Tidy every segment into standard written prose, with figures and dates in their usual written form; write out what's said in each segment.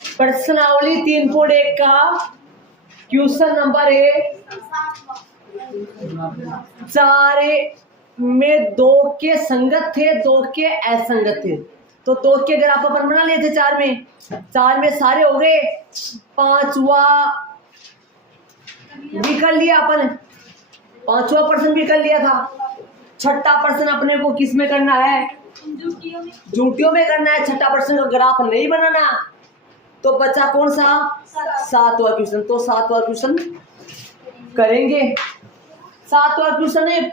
प्रश्नावली 3.1 का question number है 4 में 2 के संगत थे, 2 के असंगत थे। तो 2 के ग्राफ अपन बना लिए थे 4 में सारे हो गए। 5वां भी कर लिया अपन, 5वां प्रश्न भी कर लिया था। 6ठा प्रश्न अपने को किस में करना है? जूटियों में करना है। 6ठा प्रश्न का ग्राफ नहीं बनाना, तो बचा कौन सा? 7वां क्वेश्चन। तो 7वां क्वेश्चन करेंगे। 7वां क्वेश्चन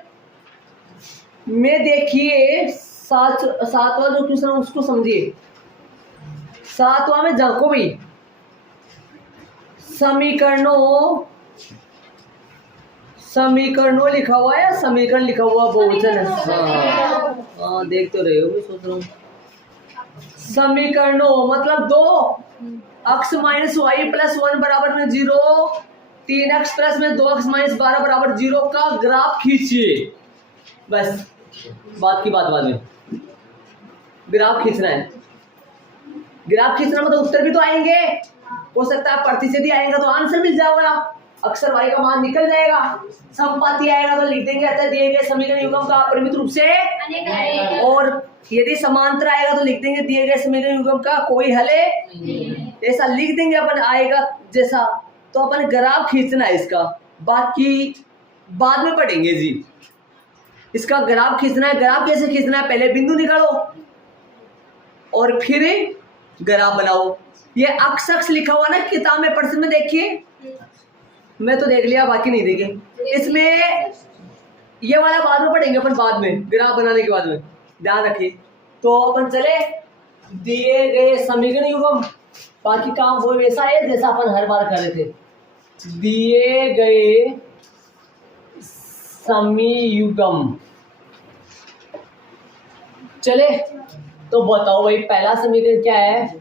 में देखिए 7वां जो क्वेश्चन उसको समझिए। 7वां में झांको भाई, समीकरणों लिखा हुआ है, समीकरण लिखा हुआ बहुवचन है। हाँ देख तो रहे हो, मैं सोच रहा हूँ। समीकरणों मतलब 2 x माइनस वाई प्लस 1 बराबर में 0, 3x प्लस में 2x माइनस 12 बराबर 0 का ग्राफ खींचिए। बस बात की बात बाद में, ग्राफ खींचना है। ग्राफ खींचना मतलब उत्तर भी तो आएंगे, हो सकता है प्रतिशत आएगा तो आंसर मिल जाएगा, अक्षर y का मान निकल जाएगा। समपाती आएगा तो लिख देंगे अतः दिए गए समीकरण युग्म का परिमित रूप से अनेक है। और यदि समांतर आएगा तो लिख देंगे दिए गए समीकरण युग्म का कोई हल है, ऐसा लिख देंगे अपन आएगा जैसा। तो अपन ग्राफ खींचना है इसका, बाकी बाद में पढ़ेंगे जी। इसका ग्राफ खींचना है। ग्राफ कैसे खींचना है? पहले बिंदु निकालो और फिर ग्राफ बनाओ। ये अक्ष लिखा हुआ ना किताब में, प्रश्न में देखिए, मैं तो देख लिया, बाकी नहीं देखे। इसमें ये वाला बाद में पढ़ेंगे अपन, बाद में ग्राफ बनाने के बाद में, ध्यान रखिए। तो अपन चले दिए गए समीकरण युग्म, बाकी काम वो वैसा है जैसा अपन हर बार कर रहे थे। दिए गए समीयुग्म चले, तो बताओ भाई पहला समीकरण क्या है?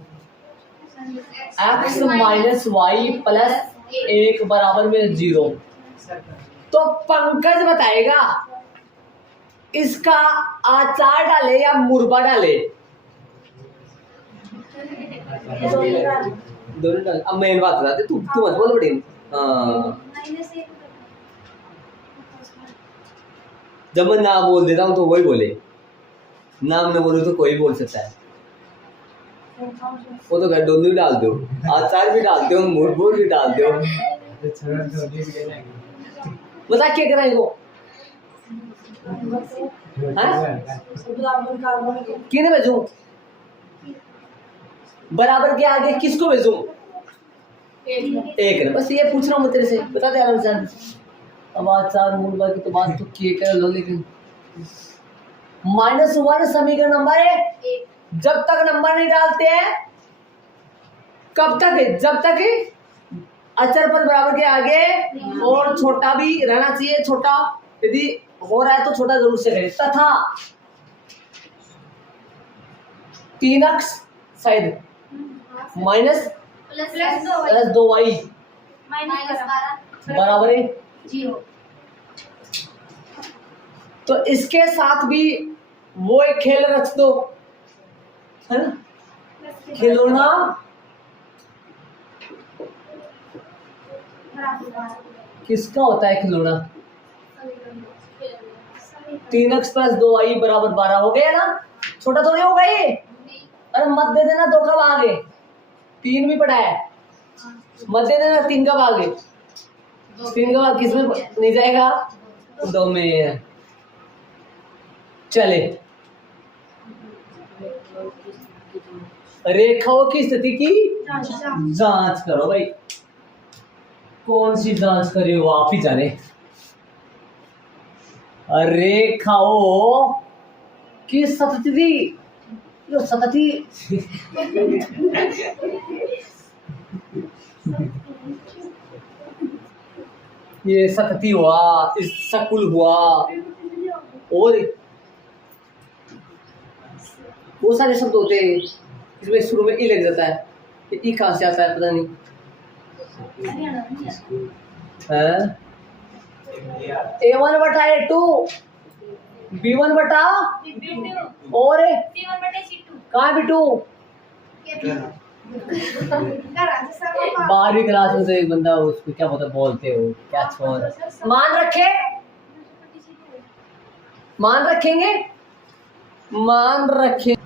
x माइनस वाई प्लस 1 बराबर में 0। तो पंकज बताएगा इसका आचार डाले या मुरबा डाले? दोनों डाल। अब मेन बात बताते, तू मत बोल बड़ी। जब मैं नाम बोल देता हूँ तो वही बोले, नाम न बोलूं तो कोई बोल सकता है। वो तो घर दोनों ही डाल दो, आचार भी डाल दो, मुरबो भी डाल दो। बता क्या कराएंगे वो? किन्हें भेजूं? बराबर के आगे किसको भेजूं? एक। बस ये पूछ रहा हूँ मैं तेरे से, बता दे आराम से। अब आचार मुरबा की तो बात तो किए कर लो, लेकिन -1 समीकरण नंबर है। जब तक नंबर नहीं डालते हैं, कब तक है? जब तक अचर पद बराबर के आगे और छोटा भी रहना चाहिए। छोटा यदि हो रहा है तो छोटा जरूर से करें। तथा 3x शायद माइनस प्लस 2y बराबर है 0। तो इसके साथ भी वो एक खेल रच दो, है ना? खिलौना किसका होता है? खिलौना 3x प्लस 2y बराबर 12 हो गया ना? छोटा तो नहीं होगा ये? अरे मत दे देना 2 कब आगे, 3 भी पढ़ा है, मत दे देना 3 कब आगे। 3 कब आगे किस में नहीं जाएगा? 2 में। चले, रेखाओं की स्थिति की जांच करो भाई। कौन सी जांच करे हो आप ही जाने। रेखाओं की स्थिति, जो स्थिति ये स्थिति हुआ, इस शकुल हुआ, और बहुत सारे शब्द होते हैं इसमें शुरू में ई लग जाता है। ई कहाँ से आता है पता नहीं। A1 बटा A2, B1 बटा और कहाँ B2? 12वीं क्लास में तो एक बंदा उसको क्या पता बोलते हो क्या छोड़ मान रखे मान रखेंगे मान रखे 1/,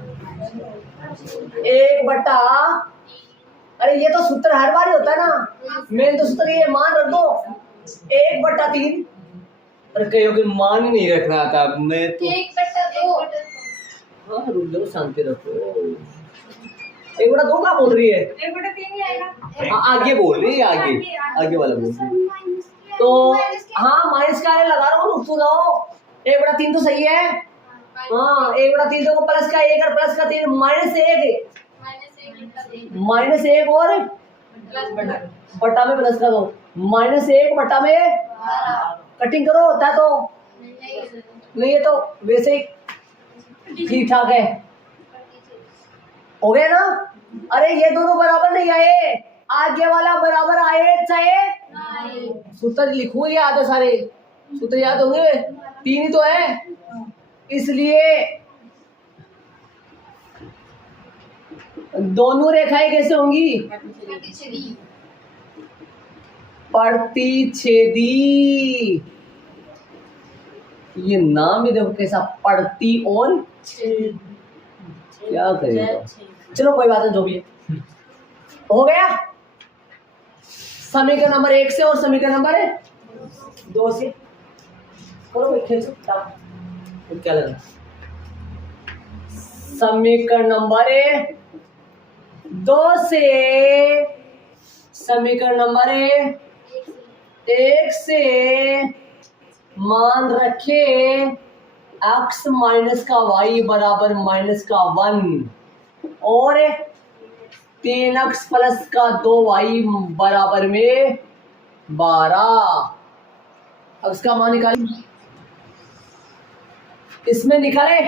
अरे ये तो सूत्र हर बार ही होता है ना, मेन तो सूत्र ये मान रख दो 1/3। अरे कहो कि मान ही नहीं रखना था मैं तो 1/2। हाँ रुक जाओ शांति रखो 1/2 क्या बोल रही है 1/3 ही आएगा। आगे बोल रही है आगे वाला बोल रही है तो हाँ माइनस का लगा रहा हूँ तो जाओ 1/3 तो सही है हाँ 1/3 तो प्लस का 1 और प्लस का 3 -1 -1 और बटा में प्लस का 2 -1 में कटिंग करो होता है तो नहीं है तो वैसे ही ठीक ठाक है हो गया ना। अरे ये दोनों बराबर नहीं आए आगे वाला बराबर आए चाहे सूत्र लिखूं याद है सारे सूत्र याद होंगे 3 ही तो है इसलिए दोनों रेखाएं कैसे होंगी प्रतिच्छेदी। ये नाम ही देखो कैसा पड़ती और क्या करेगा चलो कोई बात नहीं जो भी है हो गया समीकरण नंबर 1 से और समीकरण नंबर 2 से करो भाई खेल सकता क्या लगा समीकरण नंबर 2 से समीकरण नंबर 1 से मान रखे x माइनस का y बराबर -1 और 3x प्लस का 2y बराबर में 12। अब इसका मान निकालें इसमें निकाले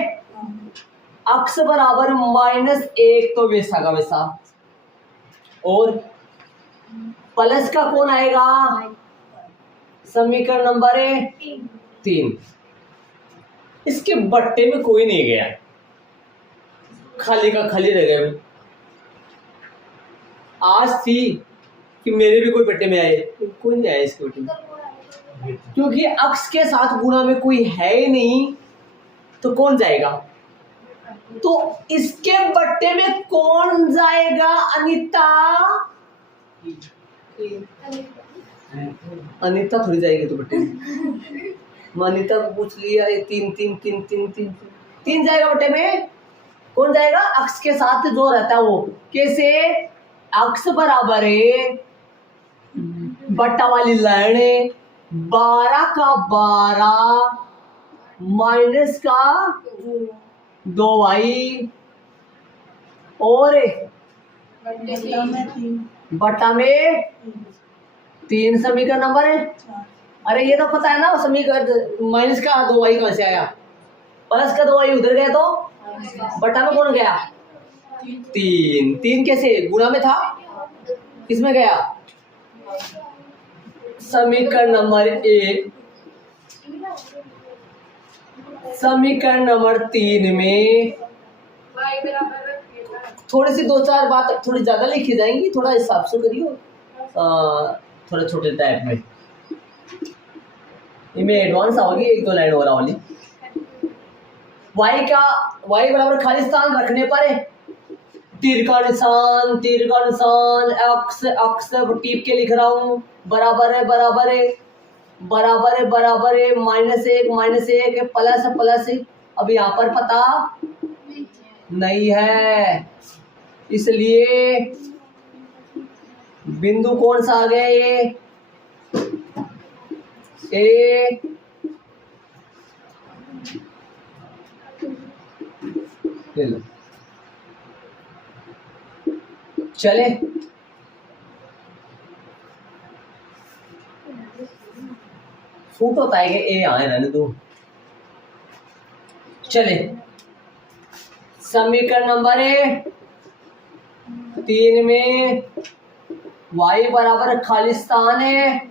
x बराबर -1 तो वैसा का वैसा और प्लस का कौन आएगा समीकरण नंबर 3 इसके बट्टे में कोई नहीं गया खाली का खाली रह गए। आज थी कि मेरे भी कोई बट्टे में आए कोई नहीं आया इसके बट्टे में क्योंकि अक्स के साथ गुणा में कोई है ही नहीं तो कौन जाएगा तो इसके बट्टे में कौन जाएगा अनीता अनीता थोड़ी जाएगी तो बट्टे में अनीता को पूछ लिया ये 3 जाएगा बट्टे में कौन जाएगा अक्स के साथ जो रहता है वो कैसे अक्स बराबर है बट्टा वाली लाइन 12 का 12 माइनस का 2y और बट्टा में 3 समीकरण नंबर है। अरे ये तो पता है ना समीकरण माइनस का 2y कहां से आया प्लस का 2y उधर गया तो बट्टा में कौन गया 3 कैसे गुणा में था किसमें गया समीकरण नंबर 1 समीकरण नंबर 3 में थोड़ी सी 2-4 बात थोड़ी ज्यादा लिखी जाएंगी थोड़ा हिसाब से करियो थोड़ा छोटे टाइप में इनमें एडवांस आओगी 1-2 लाइन और वाली y बराबर खाली स्थान रखने पर तीर का निशान x टीप के लिख रहा हूँ बराबर है -1 प्लस अब यहाँ पर पता नहीं है इसलिए बिंदु कौन सा आ गया ये ले लो चले सूट होता है कि ए आए रहने दो चले समीकरण नंबर 3 में y बराबर खाली स्थान है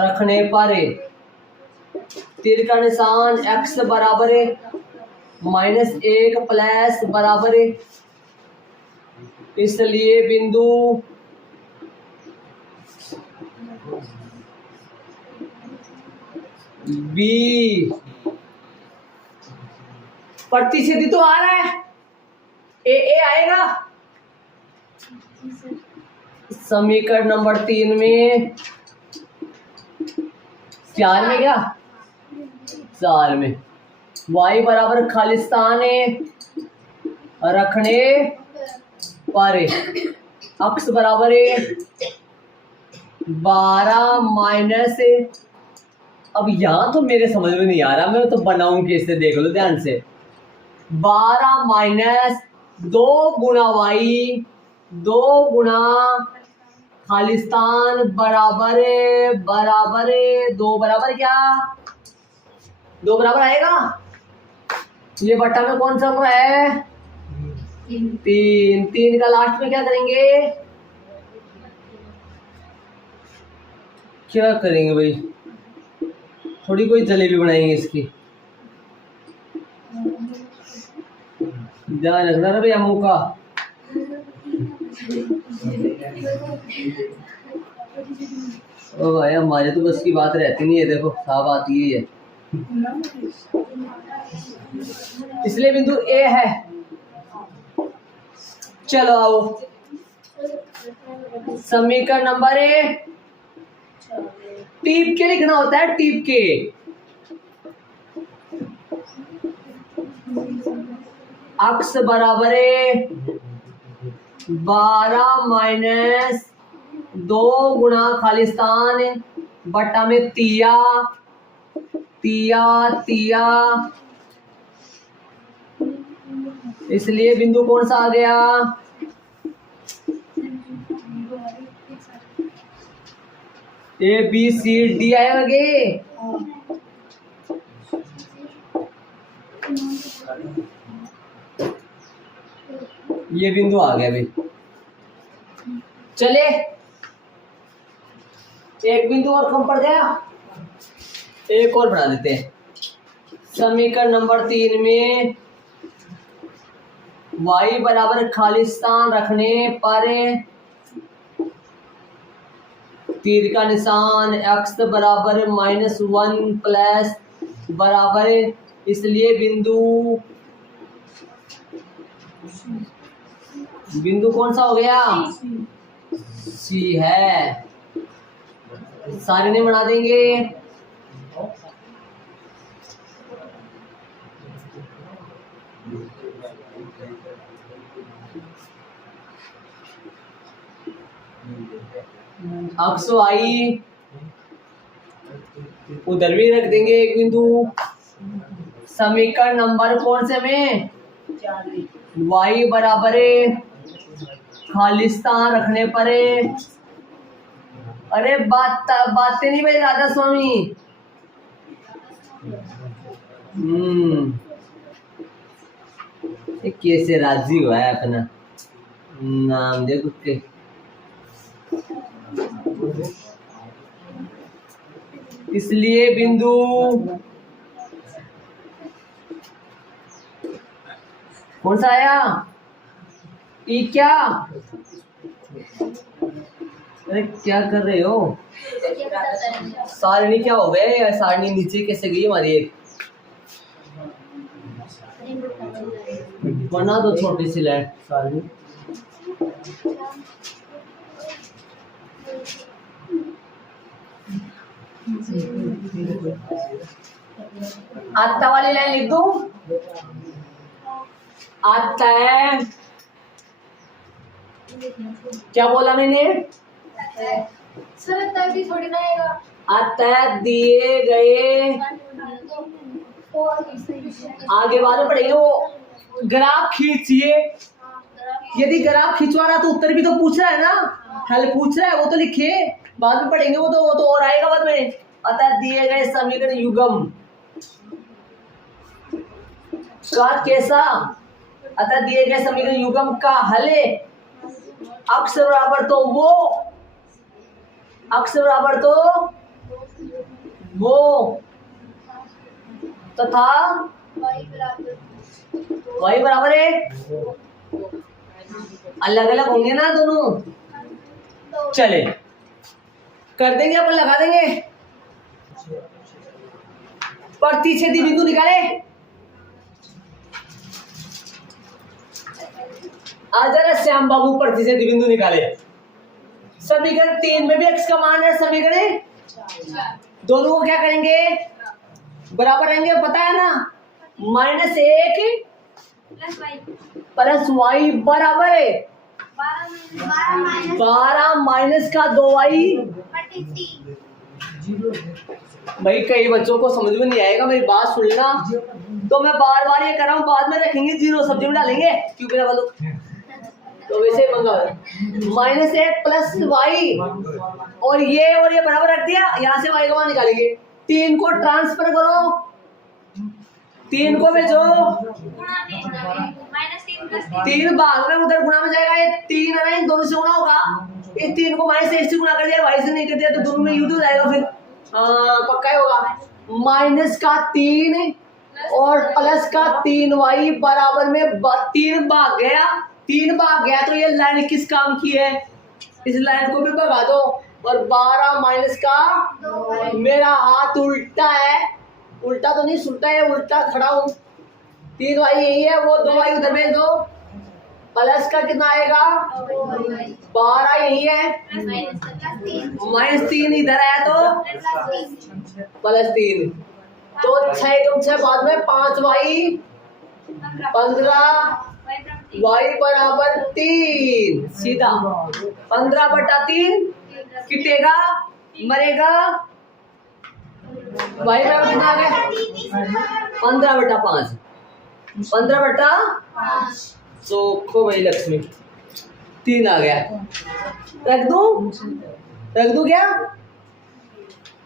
रखने पर तीर का निशान x बराबर -1 प्लस बराबर इसलिए बिंदु बी प्रतिच्छेदी तो आ रहा है, ए आएगा। समीकरण नंबर 3 में 4 में क्या 4 में y बराबर खालिस्तान रखने पर अक्स बराबर 12 माइनस, अब यहां तो मेरे समझ में नहीं आ रहा, मैं तो बनाऊं कैसे, देख लो ध्यान से। 12 माइनस 2 गुणा वाई 2 गुणा खालिस्तान बराबर 2 बराबर क्या 2 बराबर आएगा। ये बट्टा में कौन सा है 3 का लास्ट में क्या करेंगे, क्या करेंगे भाई, थोड़ी कोई जलेबी बनाएंगे इसकी, ध्यान रखना ना भैया मुंह का। ओ भाई हमारे तो बस की बात रहती नहीं है, देखो साफ आती है। इसलिए बिंदु ए है। चलो आओ समीकरण नंबर टीप के लिखना होता है, टीप के। अक्स बराबर 12 माइनस 2 गुणा खालिस्तान बट्टा में तिया तिया तिया, इसलिए बिंदु कौन सा आ गया ए बी सी डी आएगा। ये बिंदु आ गया भाई। चले एक बिंदु और कम पड़ गया, एक और बढ़ा देते हैं। समीकरण नंबर 3 में y बराबर खालिस्तान रखने पर तीर का निशान x बराबर -1 प्लस बराबर, इसलिए बिंदु कौन सा हो गया सी है। सारे ने बना देंगे। अक्स आई उधर भी रख देंगे एक बिंदु। समीकरण नंबर कौन से में y बराबर खालिस्तान रखने पर, अरे बातें नहीं भाई राधा स्वामी। कैसे राजी हुआ है अपना नाम दे कुत्ते। इसलिए बिंदु कौन सा आया ई क्या, अरे क्या कर रहे हो, सारणी क्या हो गए, सारणी नीचे कैसे गई हमारी, एक बना दो छोटी सी लाइन सारणी। आता वाली लाइन लिख दो, आता है क्या बोला मैंने सर तभी थोड़ी ना आएगा। आता दिए गए आगे वाले पढ़ेंगे वो ग्राफ खींचिए। यदि ग्राफ खिंचवा रहा तो उत्तर भी तो पूछ रहा है ना, हल पूछ रहा है वो तो लिखिए, बाद में पढ़ेंगे वो तो और आएगा बाद में। अतः दिए गए समीकरण युग्म का कैसा, अतः दिए गए समीकरण युग्म का हल अक्स बराबर तो वो, अक्स बराबर तो वो तथा y बराबर है अलग अलग होंगे ना दोनों। चले कर देंगे, अपन लगा देंगे। प्रतिच्छेदी बिंदु निकाले। आजा श्याम बाबू, प्रतिच्छेदी बिंदु निकाले। समीकरण 3 में भी x का मान है, समीकरण दोनों को क्या करेंगे, बराबर रहेंगे, पता है ना। -1 प्लस वाई बराबर है 12 माइनस का 2y। भाई कई बच्चों को समझ में नहीं आएगा, मेरी बात सुन लेना। तो मैं बार बार ये कर रहा हूँ, बाद में रखेंगे जीरो, सब्जी में डालेंगे क्यों बिना बोलो, तो वैसे ही मंगा -1 प्लस वाई, और ये बराबर रख दिया। यहाँ से वाई का मान निकालेंगे। 3 को ट्रांसफर करो, 3 को भेजो, 3 भाग में उधर गुणा में जाएगा। ये 3 है ना, इन दोनों से गुणा होगा। ये 3 को -1 से गुणा कर दिया, वाई से नहीं कर दिया, तो दोनों में यूं जाएगा। फिर पक्का ही होगा। -3 और प्लस का 3y बराबर में 3 भाग गया, 3 भाग गया। तो ये लाइन किस काम की है, इस लाइन को भी भगा दो। और 12 माइनस का, मेरा हाथ उल्टा है, उल्टा तो नहीं सुलटा है, उल्टा खड़ा हूँ। 3y यही है, वो 2y उधर भेज दो। प्लस का कितना आएगा, 12 यही है, -3 इधर आया तो +3, तो 6 बाद में 5y 15 y बराबर 3, सीधा 15/3 किटेगा, मरेगा। y बराबर कितना आ गया, 15/5, 15/5। चोखो भाई लक्ष्मी 3 आ गया। रख दूं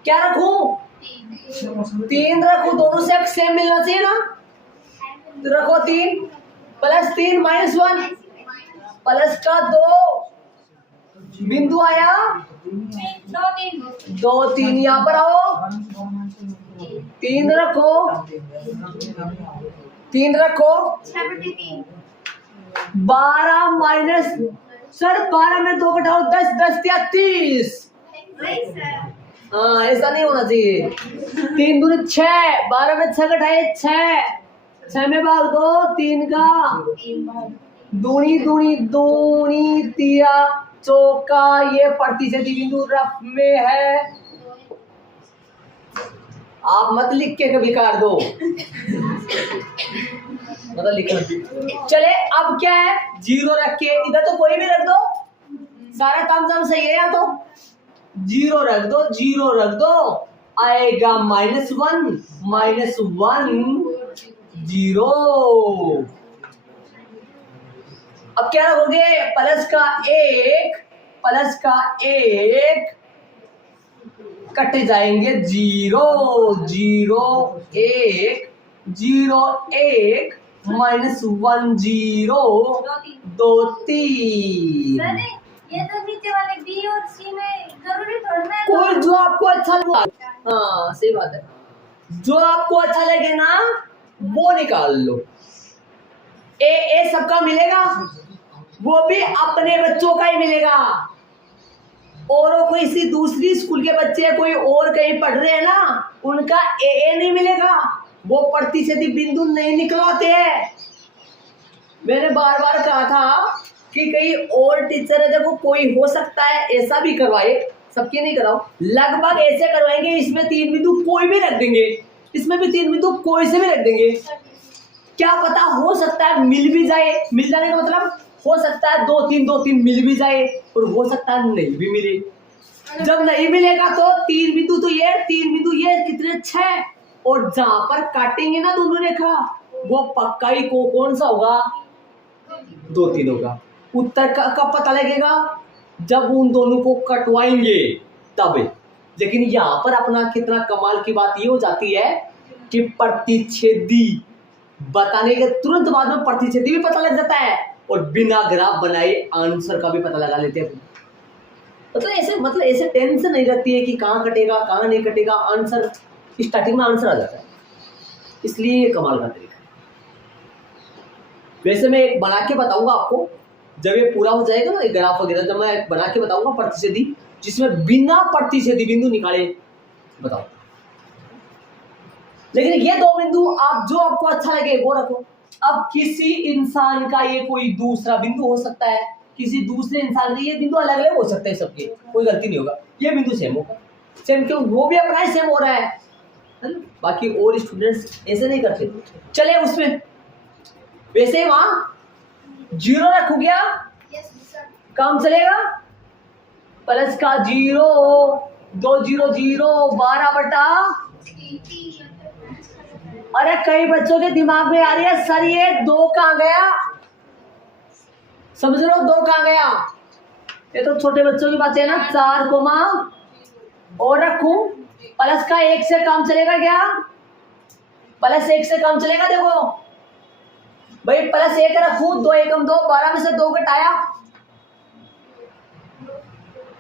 क्या रखूं, 3 रखूं, दोनों से अब सेम मिलना चाहिए ना। रखो 3 +3 -1 प्लस का 2 बिंदु आया, 2 3 यहाँ पर आओ, 3 रखो 12 माइनस, सर 12 में 2 घटाओ 10, 10 या 30। हाँ ऐसा नहीं होना चाहिए। 3 दूनी 6, 12 में 6 घटाए 6 में भाग दो 3 का, दूनी दूनी दूनी तिया चौका। ये प्रतिच्छेदी बिंदु रफ में है, आप मत लिख के कभी काट दो, मतलब लिखना। चले अब क्या है, 0 रख के, इधर तो कोई भी रख दो, सारा काम सही है। या तो 0 रख दो, आएगा -1 0। अब क्या रखोगे, प्लस का 1 कट जाएंगे, 0 0 1 0 1 -1 0 2 3। ये तो नीचे वाले बी और सी में जरूरी थोड़ा है, कोई जो आपको अच्छा लगे, हाँ सही बात है, जो आपको अच्छा लगे ना वो निकाल लो। ए सबका मिलेगा, वो भी अपने बच्चों का ही मिलेगा। और कोई किसी दूसरी स्कूल के बच्चे कोई और कहीं पढ़ रहे हैं ना, उनका ए नहीं मिलेगा, वो प्रतिच्छेदी बिंदु नहीं निकलवाते हैं। मैंने बार बार कहा था कि कई और टीचर है, देखो कोई हो सकता है ऐसा भी करवाए, सबके नहीं कराओ, लगभग ऐसे करवाएंगे। इसमें 3 बिंदु कोई भी रख देंगे, इसमें भी 3 बिंदु कोई से भी रख देंगे। क्या पता, हो सकता है मिल भी जाए, मिल जाने का मतलब हो सकता है 2 3 मिल भी जाए, और हो सकता है नहीं भी मिले। जब नहीं मिलेगा तो 3 बिंदु तो ये, 3 बिंदु ये, कितने 6, और जहां पर काटेंगे ना दोनों रेखा, वो पक्का ही कौन सा होगा, 2 3 होगा। उत्तर का कब पता लगेगा, जब उन दोनों को कटवाएंगे तब। लेकिन यहाँ पर अपना कितना कमाल की बात ये हो जाती है कि प्रतिच्छेदी बताने के तुरंत बाद में प्रतिच्छेदी भी पता लग जाता है, और बिना ग्राफ बनाए आंसर का भी पता लगा लेते हैं। मतलब ऐसे टेंशन नहीं रहती है कि कहाँ कटेगा कहाँ नहीं कटेगा, आंसर स्टार्टिंग में आंसर आ जाता है। इसलिए ये कमाल का तरीका है। वैसे मैं एक बना के बताऊंगा आपको, जब ये पूरा हो जाएगा ना ये ग्राफ वगैरह, जब मैं बना के बताऊंगा प्रतिशती, जिसमें बिना प्रतिशती बिंदु निकाले बताओ। लेकिन ये दो बिंदु आप जो आपको अच्छा लगे वो रखो। अब किसी इंसान का ये कोई दूसरा बिंदु हो सकता है, किसी दूसरे इंसान के ये बिंदु अलग अलग हो सकते हैं, सबके कोई गलती नहीं होगा। ये बिंदु सेम होगा, सेम क्यों, वो भी अपना ही सेम हो रहा है ना? बाकी और स्टूडेंट्स ऐसे नहीं करते। चले उसमें वैसे वहां 0 रखू गया, काम चलेगा। प्लस का 0, 2 0 0, 12 बटा। अरे कई बच्चों के दिमाग में आ रही है सर ये 2 कहाँ गया, समझ लो 2 कहाँ गया। ये तो छोटे बच्चों की बात है ना। 4 कोमा और रखूं, प्लस का 1 से काम चलेगा क्या, प्लस 1 से काम चलेगा। देखो भाई प्लस 1 रखूं, 2 एकम 2, 12 में से 2 घटाया,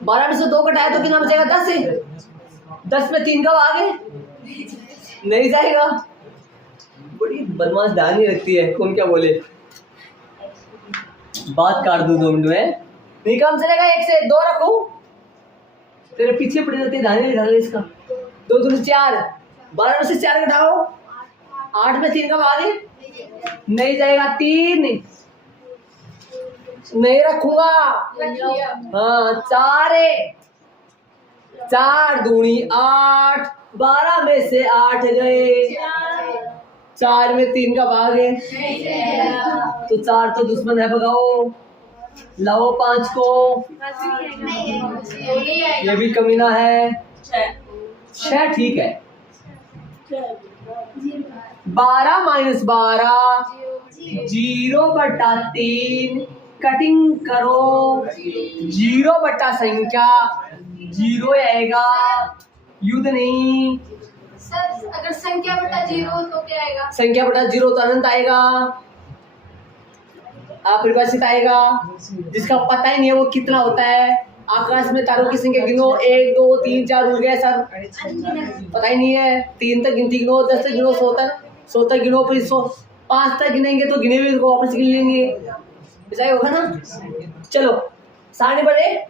12 में से 2 घटाया तो कितना बचेगा 10। 10 में 3 का आगे नहीं जाएगा। बड़ी बदमाश ध्यान नहीं रखती है, कौन क्या बोले, बात काट दूं 2 मिनट में, नहीं काम चलेगा। 1 से 2 रखूं, तेरे पीछे पड़ जाती है, ध्यान नहीं रखा इसका। 2 2 4, 12 में से 4 घटाओ, 8 में 3 का आगे नहीं जाएगा। 3 नहीं रखूंगा, हाँ 4 दूनी 8, 12 में से 8 गए, 4 में 3 का भाग है तो 4 तो दुश्मन है, भगाओ। लाओ 5 को, ये भी कमीना है। 6 ठीक है। 12 माइनस 12, 0 बटा 3, कटिंग करो, 0 बटा संख्या 0 आएगा, युद्ध नहीं। सर अगर संख्या बटा 0 तो क्या आएगा, संख्या बटा 0 तो अनंत आएगा, अपरिभाषित आएगा, जिसका पता ही नहीं है वो कितना होता है। आकाश में तारों की संख्या गिनो, 1 2 3 4 उड़ गए सर, पता ही नहीं है। 3 तक गिनती गिनो, 10 तक गिनो, 100 तक गिनो, फिर 5 तक गिनेंगे तो गिने हुए को वापस गिन लेंगे, ऐसा ही होगा ना। चलो सारणी बढ़े,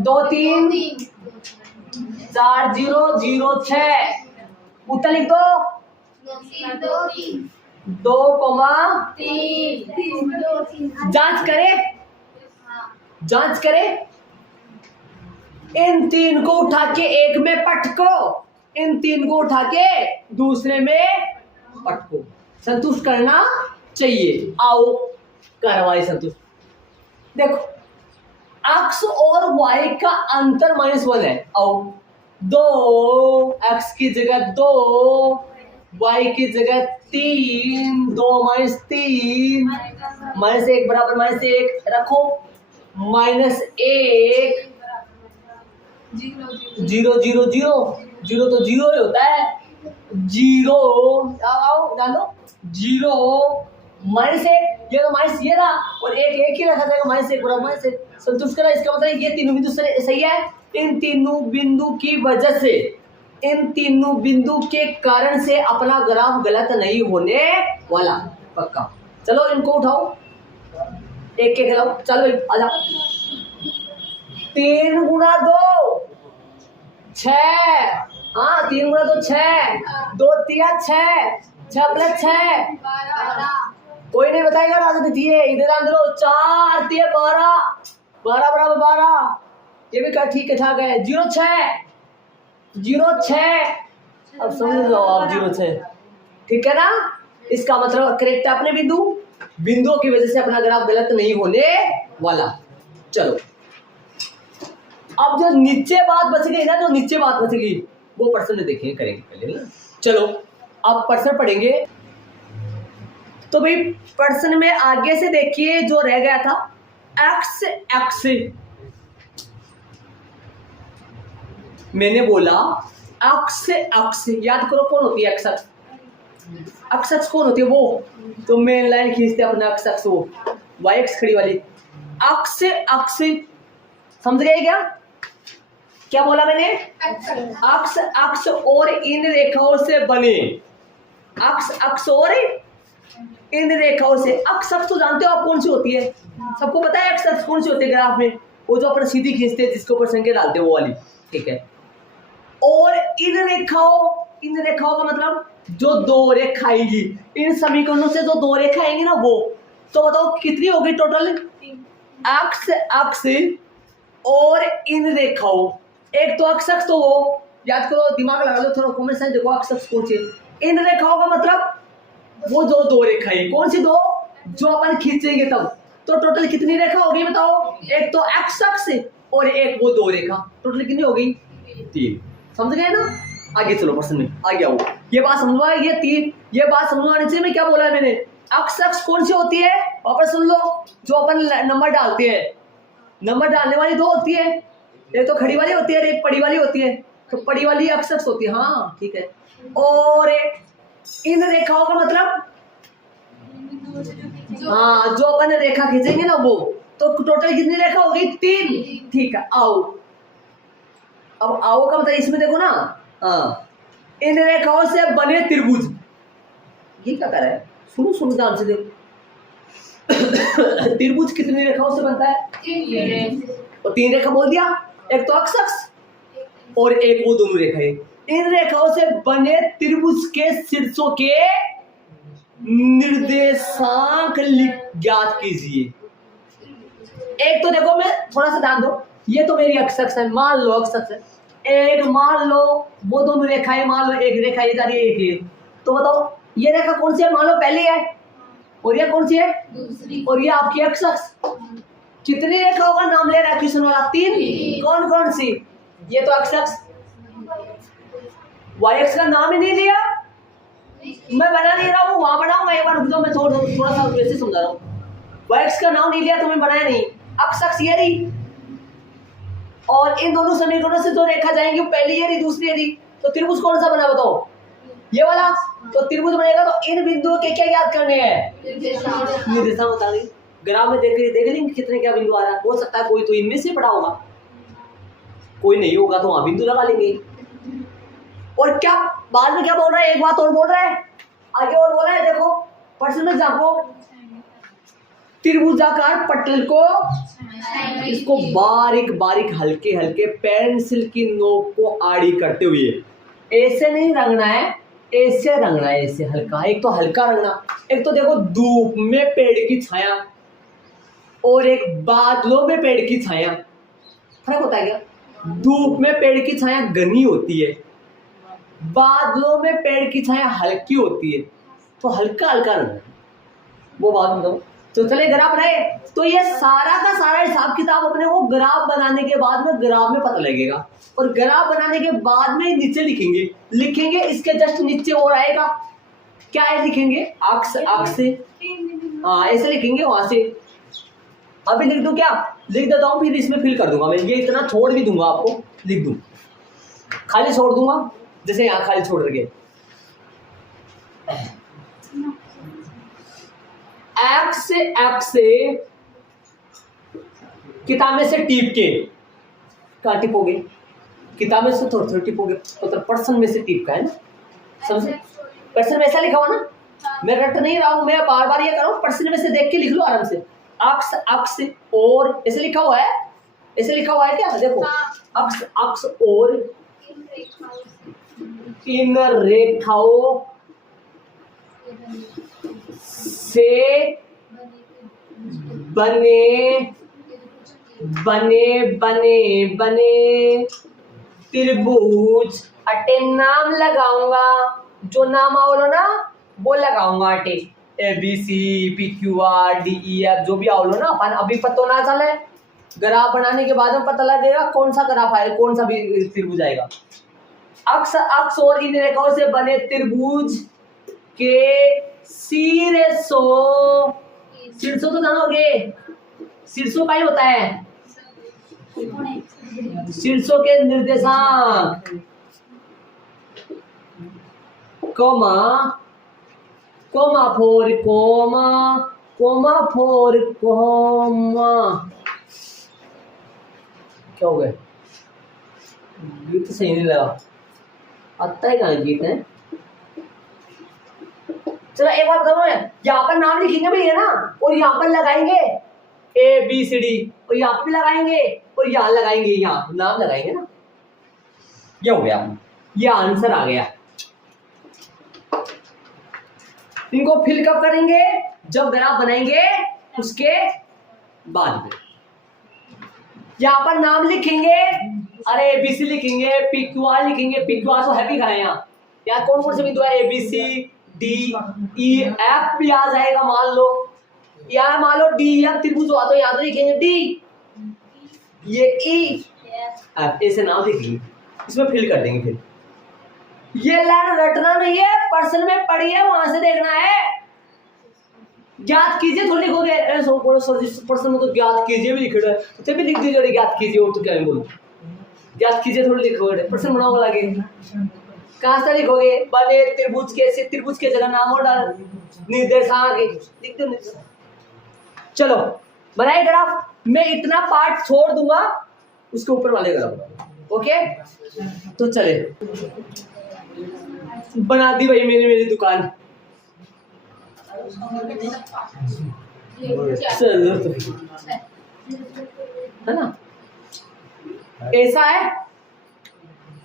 2 3 4 0 0 6, उत्तर लिख दो। 2 कोमा 3, जांच करे, इन 3 को उठा के एक में पटको, इन 3 को उठा के दूसरे में पटको, संतुष्ट करना चाहिए। आओ कार्रवाई संतुष्ट। देखो x और y का अंतर -1 है। आओ 2, x की जगह 2, y की जगह 3, 2 - 3, -1 बराबर -1 रखो, -1 0 0 0 0 तो 0 ही होता है। 0 आओ डालो, 0 -1, ये तो माइनस ये रहा और एक ही रखा जाएगा, -1 बराबर -1 संतुष्ट करा। इसका मतलब ये तीनों बिंदु सही है। इन तीनों बिंदु की वजह से, इन तीनों बिंदु के कारण से अपना ग्राफ गलत नहीं होने वाला, पक्का। चलो इनको उठाओ, एक खिलाओ, चलो भाई आजा। 3 गुणा 2 6, हाँ 3 गुणा 2 6, 2 3 6, 6 प्लस 6 कोई नहीं बताएगा, राजनीति है इधर आंदो। 4 3 12, 12 बराबर 12, ये भी ठीक है ठाक है। 0 6 0 6, अब समझ लो आप 0 6, ठीक है ना। इसका मतलब करेक्ट है अपने बिंदुओं की वजह से अपना ग्राफ गलत नहीं होने वाला। चलो अब जो नीचे बात बच गई ना, जो नीचे बात बच गई वो प्रश्न में देखेंगे, करेंगे पहले ना। चलो अब प्रश्न पढ़ेंगे। तो भाई प्रश्न में आगे से देखिए जो रह गया था, एक्स एक्स, मैंने बोला एक्स एक्स, याद करो कौन होती है एक्स एक्स, एक्स एक्स कौन होती है वो, तो मेन लाइन खींचते अपना एक्स एक्स, वो वाई एक्स खड़ी वाली एक्स एक्स, समझ गए क्या बोला मैंने। अक्ष अक्ष और इन रेखाओं से बने, अक्ष अक्ष और इन रेखाओं से अक्ष अक्ष तो जानते हो आप कौन सी होती है, सबको पता है अक्ष अक्ष कौन सी होती है ग्राफ में, वो जो अपन सीधी खींचते हैं जिसके ऊपर संख्या डालते हैं वो वाली, ठीक है। और इन रेखाओं का मतलब जो दो रेखा आएंगी, इन समीकरणों से जो दो रेखा आएंगी ना वो, तो बताओ कितनी होगी टोटल, अक्ष अक्ष और इन रेखाओं, एक तो अक्ष अक्ष तो वो याद करो, दिमाग लगा लो थोड़ा, कॉमन सेंस देखो अक्ष अक्ष कौन सी, इन रेखाओं का मतलब वो जो दो रेखाएं, कौन सी दो, जो अपन खींचेंगे तब, तो टोटल कितनी रेखा होगी बताओ, एक तो एक्स अक्ष और एक वो दो रेखा, टोटल कितनी होगी, 3। समझ गए ना, आगे चलो प्रश्न में आगे आओ, ये बात समझो, ये 3, ये बात समझ आने चाहिए, मैं क्या बोला है मैंने, अक्ष अक्ष कौन सी होती है वापस सुन लो, जो अपन नंबर डालते हैं, नंबर डालने वाली दो होती है, एक तो खड़ी वाली होती है और एक पड़ी वाली होती है, तो पड़ी वाली अक्ष अक्ष होती है, हाँ ठीक है। और इन रेखाओं का मतलब, हाँ जो अपन रेखा खींचेंगे ना वो, तो टोटल कितनी रेखा होगी, 3, ठीक है। आओ अब आओ का मतलब इसमें देखो ना, हाँ इन रेखाओं से बने त्रिभुज, ये क्या कर रहा है, सुनो सुनो ध्यान से देखो, त्रिभुज कितनी रेखाओं से बनता है, 3 रेखा बोल दिया, एक तो अक्ष अक्ष और एक वो दोनों रेखाएं, इन रेखाओं से बने त्रिभुज के शीर्षों के निर्देशांक ज्ञात कीजिए। एक तो देखो, मैं थोड़ा सा ध्यान दो, ये तो मेरी अक्ष अक्ष है, मान लो अक्ष अक्ष है, एक मान लो वो दोनों रेखाएं, मान लो एक रेखा ये जा रही है, एक ये, तो बताओ ये रेखा कौन सी है, मान लो पहली है, और ये कौन सी है दूसरी, और ये आपकी अक्ष अक्ष, कितनी रेखाओं का नाम ले रहा है क्वेश्चन वाला, 3, कौन कौन सी, ये तो अक्ष अक्ष, वाई अक्ष का नाम ही नहीं लिया, मैं बना नहीं रहा हूँ, वहां बनाऊंगा, एक बार रुक जाओ, मैं थोड़ा सा वैसे समझा रहा हूँ, वाई अक्ष का नाम नहीं लिया तो मैं बनाया नहीं, अक्ष अक्ष ये रही, और इन दोनों समीकरणों से जो रेखा जाएंगी पहली ये रही दूसरी ये रही, तो त्रिभुज कौन सा बना बताओ, ये वाला, तो त्रिभुज बनेगा तो इन बिंदुओं के क्या याद करने हैं, निर्देशांक बता दी, ग्राफ में देख लेंगे कितने क्या बिंदु आ रहा है, हो सकता है कोई तो इनमें से पड़ा होगा, कोई नहीं होगा तो वहां बिंदु लगा लेंगे। और क्या बाद में क्या बोल रहा है, एक बात और बोल रहा है, आगे और बोल रहा है, देखो प्रश्न में जाको, त्रिभुजाकार पटल को, इसको बारीक बारीक हल्के हल्के पेंसिल की नोक को आड़ी करते हुए, ऐसे नहीं रंगना है, ऐसे रंगना है, ऐसे हल्का, एक तो हल्का रंगना, एक तो देखो धूप में पेड़ की छाया और एक बादलों में पेड़ की छाया, फर्क होता है क्या, धूप में पेड़ की छाया घनी होती है, बादलों में पेड़ की छाया हल्की होती है, तो हल्का हल्का रंग, वो बात बताओ, तो चले ग्राफ रहे, तो ये सारा का सारा हिसाब किताब अपने को ग्राफ बनाने के बाद में ग्राफ में पता लगेगा, और ग्राफ बनाने के बाद में नीचे लिखेंगे इसके जस्ट नीचे और आएगा, क्या है लिखेंगे, अक्ष अक्ष से, हाँ ऐसे लिखेंगे वहां से, अभी लिख दूं क्या, लिख देता हूँ, फिर इसमें फिल कर दूंगा मैं, ये इतना छोड़ भी दूंगा आपको, लिख दूं, खाली छोड़ दूंगा, जैसे यहाँ खाली छोड़ रखे, एक्स से किताब में से टीप के, कहाँ टिपोगे, किताब में से थोड़ी टिपोगे, मतलब पर्सन में से टीप का है ना, समझे, पर्सन में ऐसा लिखा हुआ ना, मैं रट नहीं रहा हूं, मैं बार बार ये कर रहा हूं, पर्सन में से देख के लिख लो आराम से, अक्ष अक्ष और ऐसे लिखा हुआ है, ऐसे लिखा हुआ है क्या, देखो अक्ष अक्ष और इन रेखाओं से बने त्रिभुज, अटे नाम लगाऊंगा, जो नाम आवलो ना वो लगाऊंगा, अटे ABC PQR DEF जो भी आवलो ना, अपन अभी पता ना चले, ग्राफ बनाने के बाद में पता लगेगा कौन सा ग्राफ आएगा, कौन सा भी त्रिभुज आएगा, अक्ष अक्ष और इन रेखाओं से बने त्रिभुज के शीर्षों तो जानोगे, शीर्षों का ही होता है, शीर्षों के निर्देशांक, कोमा फोर कोमा, क्या हो गया, गीत सही नहीं लगा, आता है कहाँ गीत है, चलो एक बार बताओ, यहाँ पर नाम लिखेंगे भैया ना, और यहाँ पर लगाएंगे ABCD, और यहाँ पर भी लगाएंगे, और यहाँ लगाएंगे, यहाँ नाम लगाएंगे ना। ये हो गया, ये आंसर आ गया। इनको फिल कब करेंगे? जब ग्राफ बनाएंगे उसके बाद में। यहाँ पर नाम लिखेंगे, अरे ABC लिखेंगे, PQR लिखेंगे। PQR तो हैप्पी का है यहाँ कौन कौन से बिंदु है? ABCDEF भी आ जाएगा मान लो। यहाँ मान लो DEF त्रिभुज हुआ तो यहाँ तो लिखेंगे D, ये EF, ऐसे नाम लिखेंगे, इसमें फिल कर देंगे। फिर ये लाइन रटना नहीं है, पर्सन में पढ़ी है, वहां से देखना है। ज्ञात कीजिए थोड़ी लिखोगे, पर्सन में तो ज्ञात कीजिए भी लिखा है, तो भी लिख दीजिए ज्ञात कीजिए, और तो क्या बोलो, ज्ञात कीजिए थोड़ी लिखोगे, पर्सन बनाओगे लगे। कहां से लिखोगे? बने त्रिभुज के, से त्रिभुज के जगह नाम और डाल, निर्देशांक लिख दो। चलो बनाए ग्राफ, मैं इतना पार्ट छोड़ दूंगा, उसके ऊपर वाले ग्राफ। ओके, तो चले, बना दी भाई मैंने मेरी दुकान। चलो तो है ना, ऐसा है।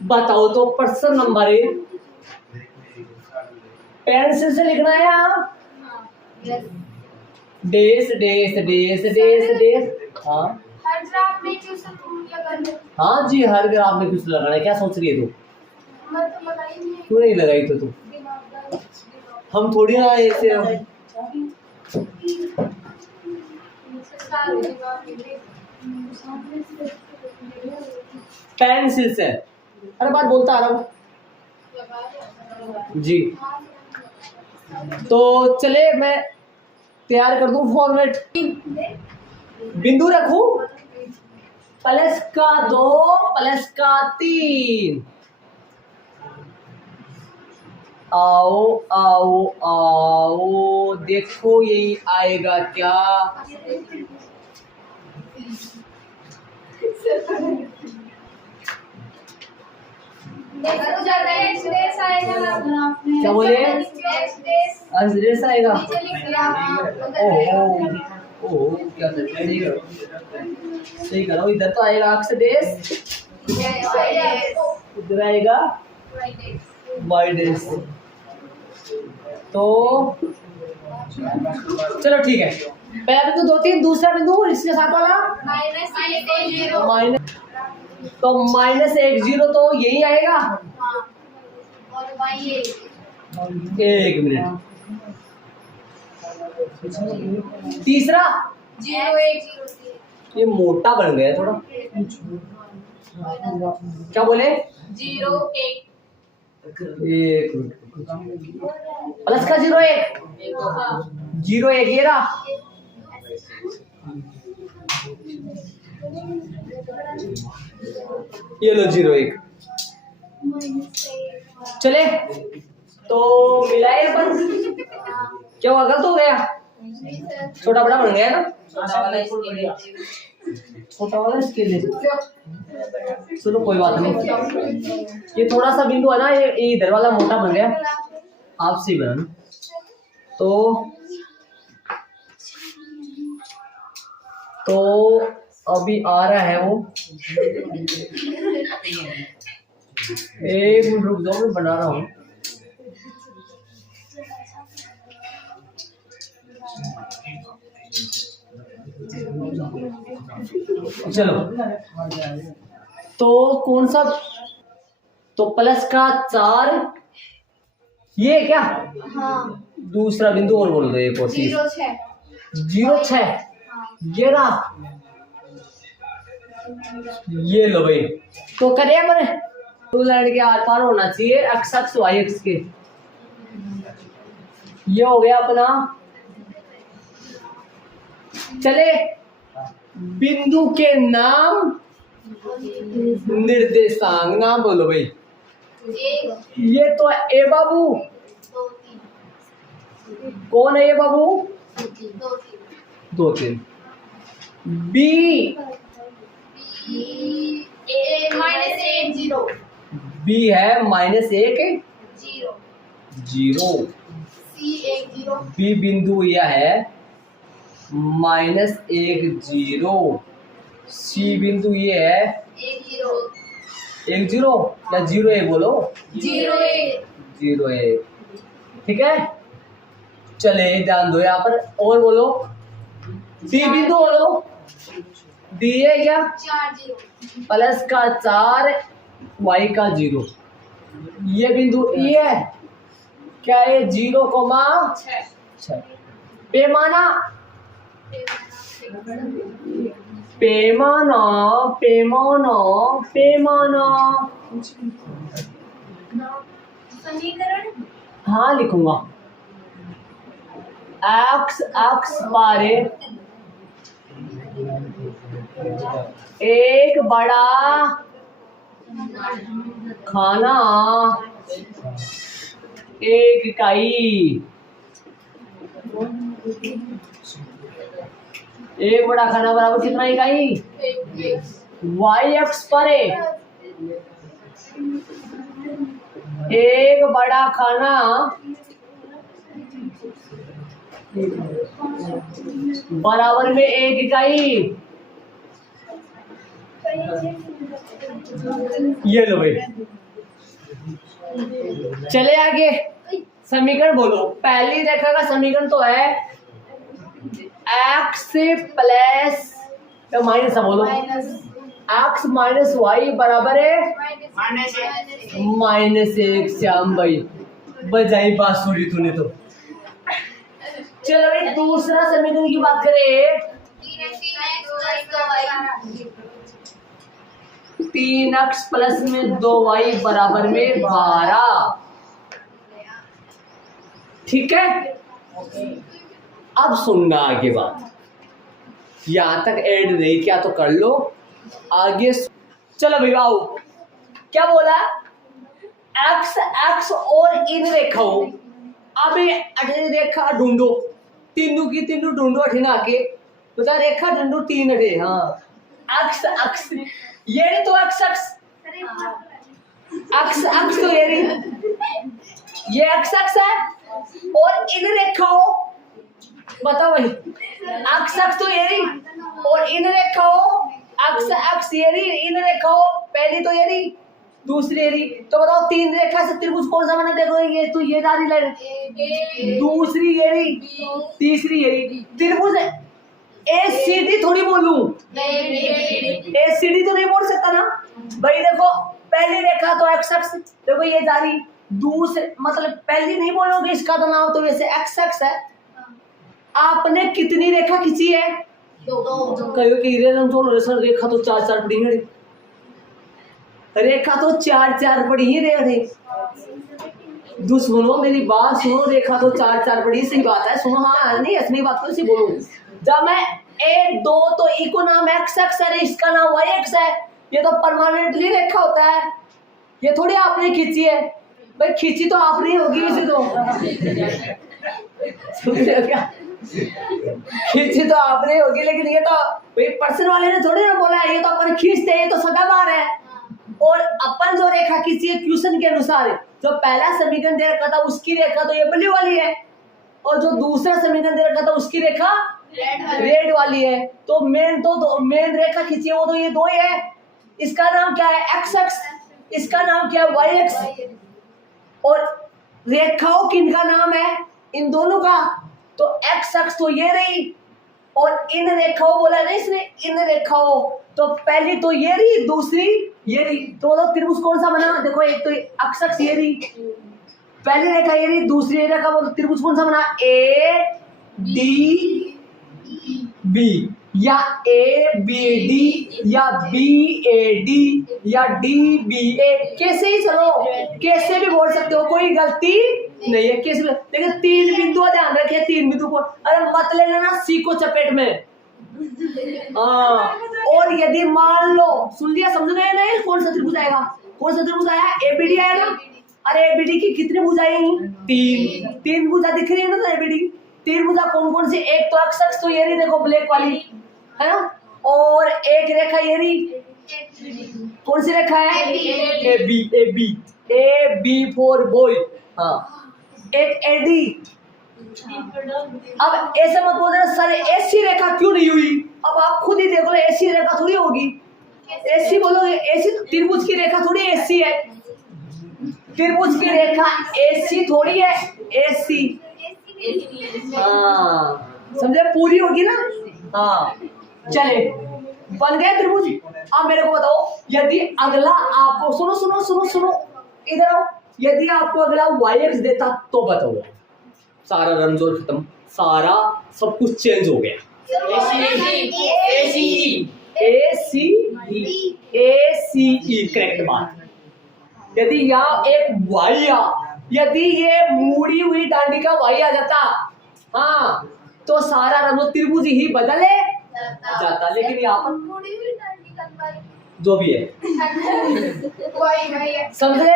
बताओ तो पर्सन नंबर 1 पेंसिल से लिखना है यहाँ, डेस डेस डेस डेस डेस। हाँ हर ग्राफ में क्यों सब क्या करना? हाँ जी, हर ग्राफ में कुछ लगाना है। क्या सोच रही है तू? मैं तो लगाई नहीं। क्यों नहीं लगाई तो तू? हम थोड़ी ना ऐसे पेंसिल से। अरे बात बोलता आ रहा हूँ जी। तो चले मैं तैयार कर दूं फॉर्मेट, बिंदु रखूं प्लस का 2 प्लस का 3। आओ आओ आओ, देखो यही आएगा क्या? क्या बोले? अजरेस आएगा। ओह क्या सही करो, इधर तो आएगा अक्स डेस, इधर आएगा वाई डेस। तो चलो ठीक है, पहला बिंदु 2 3, दूसरा बिंदु इसके साथ वाला माइनस, तो -1 0 तो यही आएगा। एक मिनट, तीसरा 0 1 ये मोटा बन गया थोड़ा। क्या बोले? 0 1 एक मिनट, प्लस का 0 1 0 1 ये रहा। ये लो 0 1। चले तो मिलाए अपन, क्या हुआ? गलत हो गया, छोटा बड़ा बन गया ना, छोटा वाला इसके लिए। चलो कोई बात नहीं, ये थोड़ा सा बिंदु है ना, ये इधर वाला मोटा बन गया, आपसे ही बना। तो अभी आ रहा है वो, एक मिनट रुक जाओ, मैं बना रहा हूँ। चलो तो कौन सा, तो प्लस का 4 ये क्या? हाँ दूसरा बिंदु और बोल दो, एक और चीज 0 6 ये रहा। ये लो भाई, तो करे पर टू लाइन के आर पार होना चाहिए एक्स अक्स वाई अक्स के। ये हो गया अपना। चले बिंदु के नाम, निर्देशांक नाम बोलो भाई। ये तो ए बाबू, कौन है ये बाबू? 2 3। बी -1 0 बी है -1 0। C1 0 बी बिंदु यह है -1 0, सी बिंदु ये है 1 0 1 0 या 0 1 बोलो 0 1 0 1, ठीक है। चले ध्यान दो यहाँ पर, और बोलो डी बिंदु बोलो, डी है क्या 4 0 प्लस का 4 वाई का 0, ये बिंदु ये है क्या, ये 0,6। पैमाना पैमाना पैमाना पैमाना, समीकरण हाँ लिखूंगा, एक्स एक्स बारे एक बड़ा खाना एक इकाई, एक बड़ा खाना बराबर कितना इकाई, वाई एक्स पर एक बड़ा खाना बराबर में एक इकाई, ये लो भाई। चले आगे, समीकरण बोलो। पहली रेखा का समीकरण तो है एक्स प्लस तो माइनस बोलो, एक्स माइनस वाई बराबर है -1। श्याम भाई बजाई बांसुरी तूने तो। चलो भाई दूसरा समीकरण की बात करें, 3x प्लस में 2y बराबर में 12, ठीक है। अब सुनना आगे बात, यहां तक ऐड नहीं किया तो कर लो आगे। चलो भाई आओ, क्या बोला, एक्स एक्स और इन रेखाओं, अब अठे रेखा ढूंढो, तीनों की तीनों ढूंढो, अठिना के बता रेखा ढूंढो 3 अठे, हाँ एक्स एक्स ये नहीं तो एक्स एक्स एक्स एक्स तो ये नहीं, ये एक्स एक्स है और इन रेखाओं बताओ भाई, एक्स एक्स तो ये नहीं और इन रेखाओं एक्स एक्स ये नहीं, इन रेखाओं पहली तो ये नहीं दूसरी ये नहीं, तो बताओ 3 रेखा से त्रिभुज कौन सा बना, देखो ये तो ये दारी लाइन, दूसरी ये नहीं, तीसरी ये नहीं, त्रिभुज ACD थोड़ी बोलूं, ACD तो नहीं बोल सकता ना भाई। देखो पहली रेखा तो एक्स एक्स, देखो ये दारी, दूसरे मतलब पहली नहीं बोलोगे इसका तो नाम तो वैसे एक्स एक्स है। आपने कितनी रेखा खींची है, 2 कहो कि रेखा तो 4 पड़ी है, रेखा तो 4 पड़ी ही रे। दुश्मनों मेरी बात सुनो, रेखा तो 4 पड़ी, सही बात है, सुनो हाँ नहीं असली बात को इसी बोलो। जब मैं 1 2 तो ई को नाम एक्स एक्स है, इसका नाम वाई एक्स है, ये तो परमानेंटली रेखा होता है, ये थोड़ी आपने खींची है भाई, खींची तो आपने ही होगी इसे तो क्या खींची तो आपने होगी, लेकिन ये तो भाई पर्सन वाले ने थोड़ी ना बोला है, ये तो अपन खींचते हैं, ये तो सदाबहार है। और अपन जो रेखा खींची है क्वेश्चन के अनुसार, जो पहला समीकरण दे रखा था उसकी रेखा तो ये ब्लू वाली है, और जो दूसरा समीकरण दे रखा था उसकी रेखा रेड वाली है। तो मेन रेखा खींची है वो तो ये 2 ही है, इसका नाम क्या है एक्स एक्स, इसका नाम क्या है वाई एक्स। और रेखाओं किनका नाम है, इन दोनों का, तो एक्स एक्स तो ये रही और इन रेखाओं बोला ना इसने, इन रेखाओं तो पहली तो ये रही दूसरी ये रही, तो त्रिभुज कौन सा बना, देखो एक तो एक्स एक्स ये रही, पहली रेखा ये रही, दूसरी रेखा वो त्रिभुज कौन सा बना, ए डी बी या ए बी डी या बी ए डी या डी बी ए, कैसे ही चलो कैसे भी बोल सकते हो, कोई गलती नहीं है कैसे। लेकिन 3 बिंदु ध्यान रखिए, 3 बिंदु को अरे मत ले लेना सी को चपेट में। और यदि मान लो सुन लिया समझ गए ना, कौन सा त्रिभुज आएगा, कौन सा त्रिभुज आया, एबीडी आया ना। अरे एबीडी की कितने भुजा आएंगी, 3 भुजा दिख रही है ना, तो एबीडी 3 भुजा कौन कौन सी, एक तो एक्स एक्स तो ये रही देखो ब्लैक वाली है ना, और एक रेखा ये रही, कौन सी रेखा है, ए बी फॉर बॉय, हाँ एक एडी अब ऐसे मत बोल देना सर ऐसी रेखा क्यों नहीं हुई। अब आप खुद ही देखो ऐसी रेखा थोड़ी होगी। ऐसी बोलोगे, ऐसी त्रिभुज की रेखा थोड़ी ऐसी है, त्रिभुज की रेखा ऐसी थोड़ी है, ऐसी। हाँ समझे, पूरी होगी ना। हाँ चले बन गए त्रिभुज। अब मेरे को बताओ, यदि अगला आपको सुनो सुनो सुनो सुनो इधर आओ, यदि आपको अगला y(x) देता तो बताओ, सारा रमजोर खत्म, सारा सब कुछ चेंज हो गया। ACE करेक्ट बात। यदि यहाँ एक y यदि ये मुड़ी हुई डांडी का y आ जाता, हाँ तो सारा रमजोर त्रिभुज ही बदले जाता। लेकिन यहाँ पर जो भी है समझे।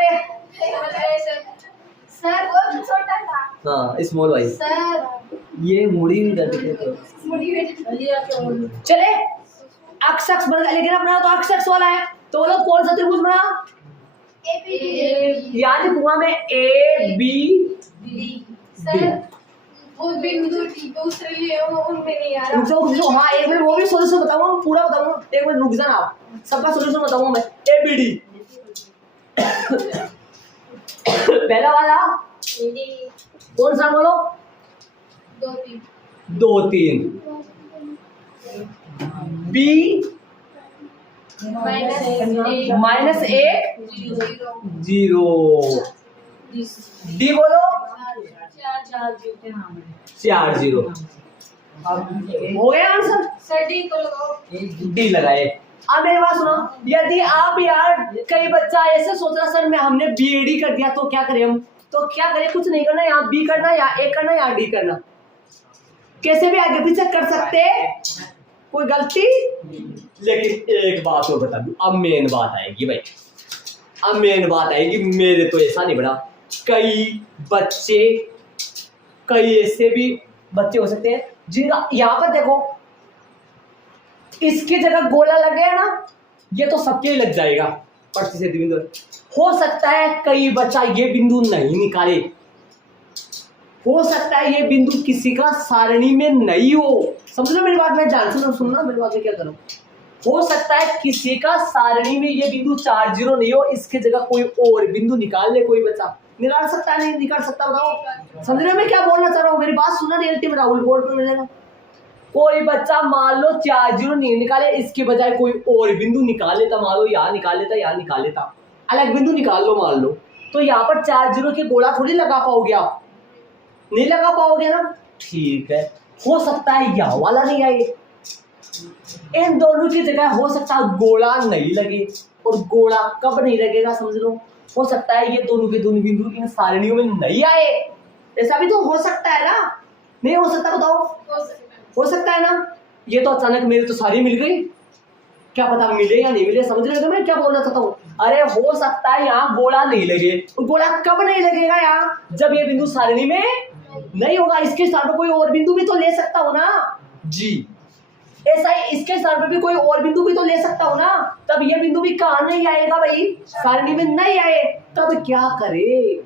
सर वो तो छोटा था। हाँ स्मॉल वाई सर ये मुड़ी हुई डांडी। चले अक्ष अक्ष बन गया, लेकिन अपना तो अक्ष अक्ष वाला है, तो बोलो कौन सा त्रिभुज बना। याद कुआं में A B सर वो बिंदु दूसरे लिए उनमें नहीं आ रहा। रुक जाओ। हाँ एक मिनट, वो भी सोल्यूशन बताऊंगा, पूरा बताऊंगा। एक मिनट रुक जाना, आप सबका सोल्यूशन बताऊंगा मैं। ABD पहला वाला कौन सा बोलो। 2 3 B -1 0 D बोलो 4 0। हो गया आंसर। सर डी को लगाओ। डी लगाए। अब मेरी बात सुनो, यदि आप यार कई बच्चा ऐसे सोच रहा सर मैं हमने BAD कर दिया तो क्या करें हम, तो क्या करें, कुछ नहीं करना, यहाँ B करना या A करना या D करना, कैसे भी आगे पीछे कर सकते, कोई गलती। लेकिन एक बात और बता दूं, अब मेन बात आएगी भाई, अब मेन बात आएगी। मेरे तो ऐसा नहीं बना, कई बच्चे, कई ऐसे भी बच्चे हो सकते हैं जिनका यहाँ पर देखो इसकी जगह गोला लग गया ना, ये तो सबके लग जाएगा पर्ची से बिंदु। हो सकता है कई बच्चा ये बिंदु नहीं निकाले, हो सकता है ये बिंदु किसी का सारणी में नहीं हो। समझ लो मेरी बात, मैं जान सुनना मेरी बात में क्या करूं। हो सकता है किसी का सारणी में ये बिंदु 4 0 नहीं हो, इसकी जगह कोई और बिंदु निकाल ले, कोई बच्चा निकाल सकता है नहीं निकाल सकता, बताओ। समझ रहे हो मैं क्या बोलना चाह रहा हूँ, मेरी बात सुनना। रियलिटी में राहुल बोर्ड पे मिलेगा, कोई बच्चा मान लो 4 0 नहीं निकाले, इसके बजाय कोई और बिंदु निकाल लेता, मान लो यहाँ निकाल लेता, यहाँ निकाल लेता, अलग बिंदु निकाल लो मान लो, तो यहाँ पर 4 0 के गोला थोड़ी लगा पाओगे आप, नहीं लगा पाओगे ना। ठीक है, हो सकता है यह वाला नहीं आए, इन दोनों की जगह हो सकता है गोला नहीं लगे, और गोला कब नहीं लगेगा समझ लो, हो सकता है ये दोनों के दोनों बिंदु इन सारणियों में नहीं आए, ऐसा भी तो हो सकता है ना, नहीं हो सकता बताओ, हो सकता है ना। ये तो अचानक मेरी तो सारी मिल गई, क्या पता मिले या नहीं मिले, समझ रहे हो मैं क्या बोलना चाहता हूँ। अरे हो सकता है यहाँ गोला नहीं लगे, गोला कब नहीं लगेगा यहाँ, जब ये बिंदु सारणी में नहीं होगा, इसके स्थान पर कोई और बिंदु भी तो ले सकता हो ना जी, ऐसा ही इसके स्थान पर भी कोई और बिंदु भी तो ले सकता हो ना, तब ये बिंदु भी कहाँ नहीं आएगा भाई, सारणी में नहीं आए, तब क्या करे।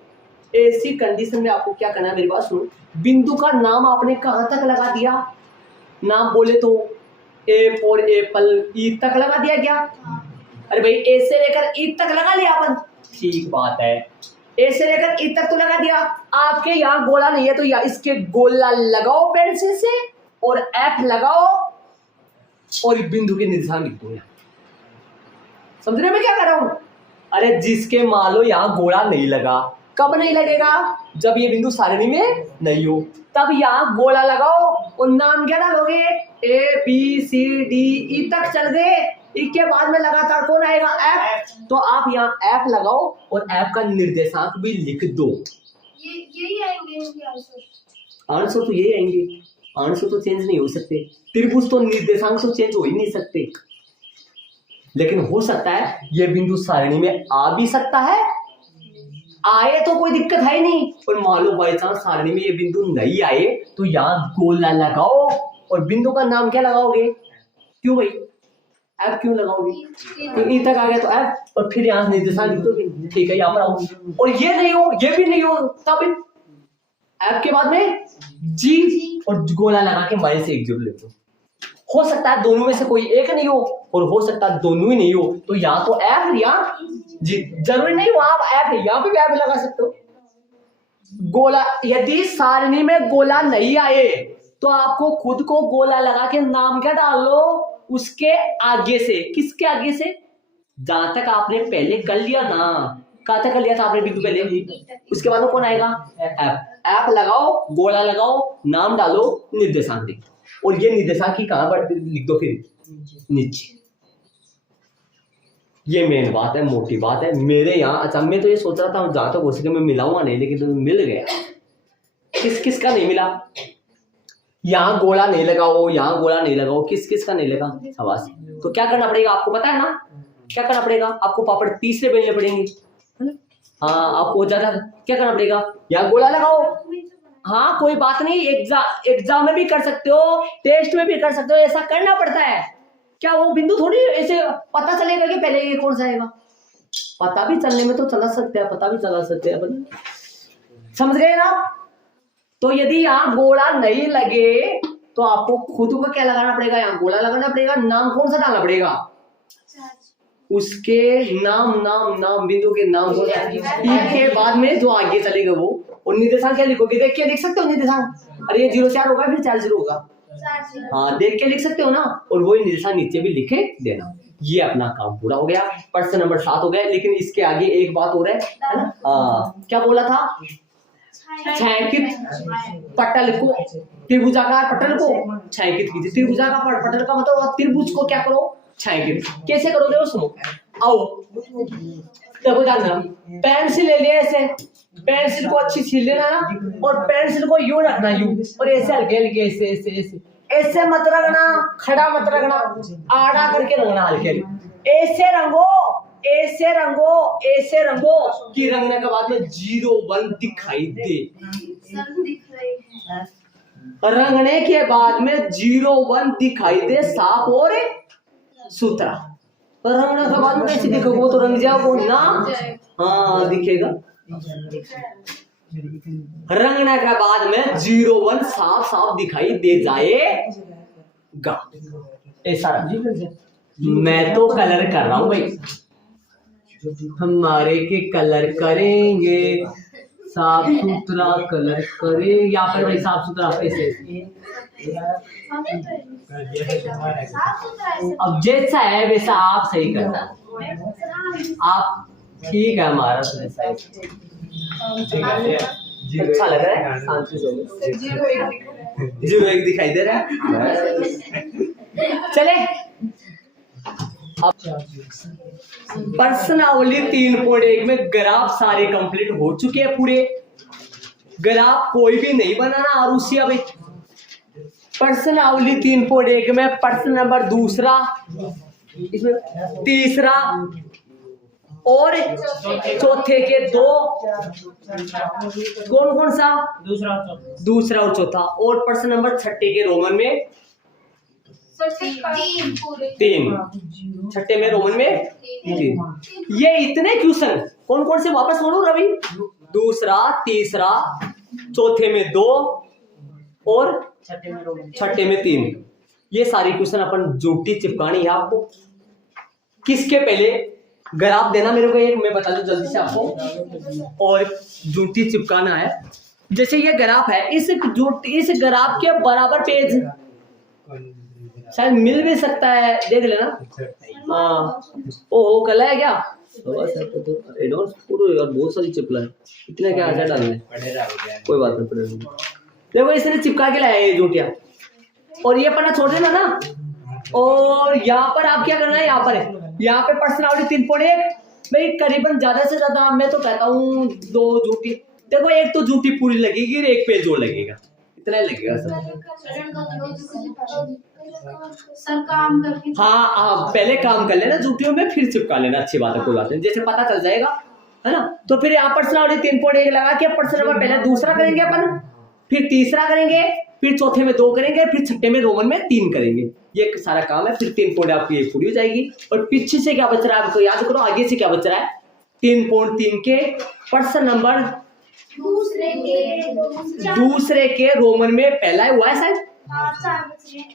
ऐसी कंडीशन में आपको क्या करना है, मेरी बात सुनो। बिंदु का नाम आपने कहाँ तक लगा दिया, नाम बोले तो A फॉर एप्पल, E तक लगा दिया क्या। अरे भाई A से लेकर E तक लगा लिया अपन, ठीक बात है, A से लेकर E तक तो लगा दिया। आपके यहाँ गोला नहीं है तो यहाँ इसके गोला लगाओ पेंसिल से, और F लगाओ, और बिंदु के निर्देशांक लिख दो। समझ रहे मैं क्या कर रहा हूं। अरे जिसके मान लो यहाँ गोला नहीं लगा, कब नहीं लगेगा, जब ये बिंदु सारणी में नहीं हो, तब यहाँ गोला लगाओ, और नाम क्या डालोगे, ABCDE तक चल गए, E के बाद में लगातार कौन आएगा, F, तो आप यहाँ F लगाओ और F का निर्देशांक भी लिख दो। यही आएंगे इनके आंसर। आंसर तो यही आएंगे, आंसर तो चेंज नहीं हो सकते, त्रिभुज तो निर्देशांक तो चेंज हो ही नहीं सकते, लेकिन हो सकता है ये बिंदु सारणी में आ भी सकता है, आए तो कोई दिक्कत है ही नहीं, और मान लो बाई चांस सारणी में ये बिंदु नहीं आए तो यहाँ गोला लगाओ, और बिंदु का नाम क्या लगाओगे, क्यों भाई F क्यों लगाओगे, तो E तक आ गया तो F, और फिर यहाँ निर्देशांक लिख दोगे, ठीक है यहाँ पर आओ, और ये नहीं हो ये भी नहीं हो, तब एफ के बाद में जी और गोला लगा के -1 जीरो लिख दो। हो सकता है दोनों में से कोई एक नहीं हो और हो सकता है दोनों ही नहीं हो, तो या तो एफ या जी, जरूरी नहीं हो आप एफ यहाँ पे भी एफ लगा सकते हो। गोला, यदि सारणी में गोला नहीं आए तो आपको खुद को गोला लगा के नाम क्या डाल लो उसके आगे से। किसके आगे से? जहां तक आपने पहले कर लिया ना, कहां तक कर लिया था आपने बिंदु पहले, उसके बाद में कौन आएगा? एफ। एफ लगाओ, गोला लगाओ, नाम डालो, निर्देशांक लिख दो। और ये निर्देशांक की कहां पर लिख दो? फिर नीचे। ये मेन बात है, मोटी बात है। मेरे यहाँ अच्छा, मैं तो ये सोच रहा था जहां तक हो सके मैं मिलाऊंगा नहीं, लेकिन तो मिल गया। किस किस का नहीं मिला? यहाँ गोला नहीं लगाओ, यहाँ गोला नहीं लगाओ, किस किस का नहीं लगा? शाबाश। तो क्या करना पड़ेगा आपको पता है ना? क्या करना पड़ेगा आपको? पापड़ तीसरे बेलने पड़ेंगे। हाँ, आपको ज्यादा क्या करना पड़ेगा? यहाँ गोला लगाओ। हाँ, कोई बात नहीं, एग्जाम में भी कर सकते हो, टेस्ट में भी कर सकते हो, ऐसा करना पड़ता है। क्या वो बिंदु थोड़ी ऐसे पता चलेगा कि पहले ये कौन सा आएगा? पता भी चलने में तो चला सकते हैं, पता भी चला सकते हैं, समझ गए ना? तो यदि यहाँ गोला नहीं लगे तो आपको खुद को क्या लगाना पड़ेगा? यहाँ गोला लगाना पड़ेगा। नाम कौन सा डालना पड़ेगा? उसके नाम बिंदु के नाम को के बाद में जो आगे चलेगा वो। और निर्देशांक क्या लिखोगे? देख के लिख सकते हो निर्देशांक। अरे ये 04 होगा फिर 40 होगा। हाँ, देख के लिख सकते हो ना। और वही निर्देशांक नीचे भी लिखे देना। ये अपना काम पूरा हो गया। प्रश्न नंबर 7 हो गया। लेकिन इसके आगे एक बात हो रहा है ना? क्या बोला था? छायांकित पटल को, त्रिभुजाकार पटल को छायांकित कीजिए। त्रिभुजाकार पटल का मतलब त्रिभुज को क्या करो? छायांकित। कैसे करोगे वो सुनो। आओ देखो, जानना, पेंसिल ले लिया ऐसे, पेंसिल को अच्छी छील लेना ना, और पेंसिल को यूं रखना, यूं, और ऐसे हल्के हल्के ऐसे ऐसे ऐसे ऐसे मत रखना, खड़ा मत रखना, आड़ा करके रंगना हल्के हल्के। ऐसे रंगो, ऐसे रंगो, ऐसे रंगो कि रंगने के बाद में 01 दिखाई दे। रंगने के बाद में 01 दिखाई दे, साफ और सुथरा। रंगने के बाद में कैसे दिखेगा? वो तो रंग जाओ ना। हाँ, दिखेगा। रंगने के बाद में 01 साफ साफ दिखाई दे जाएगा। ऐसा मैं तो कलर कर रहा हूं भाई, हमारे के कलर करेंगे, साफ सुथरा कलर करें। यहाँ पर भाई साफ सुथरा ऐसे। अब जैसा है वैसा आप सही करना। आप ठीक है, हमारा अच्छा लग रहा है, शांति से 01 दिखाई दे रहा है। चले प्रश्नावली 3.1 में ग्राफ सारे कंप्लीट हो चुके हैं पूरे। ग्राफ कोई भी नहीं बनाना आरुषिया भाई। प्रश्नावली 3.1 में प्रश्न नंबर 2, इसमें 3 और चौथे के 2, कौन कौन सा? दूसरा और चौथा। और प्रश्न नंबर 6 के रोमन में 3, 6 में रोमन में 3। ये इतने क्वेश्चन कौन कौन से वापस बोलो रवि? दूसरा, तीसरा, चौथे में 2 और 6 में 3। ये सारी क्वेश्चन अपन जूटी चिपकानी है आपको। किसके पहले ग्राफ देना मेरे को, एक मैं बता दूं जल्दी से आपको, और जूटी चिपकाना है। जैसे ये ग्राफ है, इस ग्राफ के बराबर पेज शायद मिल भी सकता है, देख लेना। हाँ, ओ कला है क्या? एडवांस बहुत सारी चिपला है, इतना क्या आशा डालने, कोई बात नहीं पड़ेगा। देखो इसने चिपका के लाया ये जूटिया, और ये पन्ना छोड़ देना ना। और यहाँ पर आप क्या करना है, यहाँ पे प्रश्नावली 3.1 भाई करीबन ज्यादा से ज्यादा मैं तो कहता हूँ 2 जूटी। देखो एक तो जूटी पूरी लगेगी और एक पेज और लगेगा, इतना ही लगेगा सर काम करके। हाँ, आप पहले काम कर लेना जूटियों में, फिर चिपका लेना, अच्छी बात है, कोई बात नहीं, जैसे पता चल जाएगा, है ना। तो फिर यहाँ प्रश्नावली 3.1 लगा के प्रश्न नंबर पहले दूसरा करेंगे अपन, फिर तीसरा करेंगे, फिर चौथे में 2 करेंगे, फिर छठे में रोमन में 3 करेंगे। ये सारा काम है। फिर 3 आपकी ये पूरी हो जाएगी। और पीछे से क्या बच रहा है आपको याद करो, आगे से क्या बच रहा है। 3.3 के प्रश्न नंबर दूसरे के रोमन में पहला हुआ है शायद, चार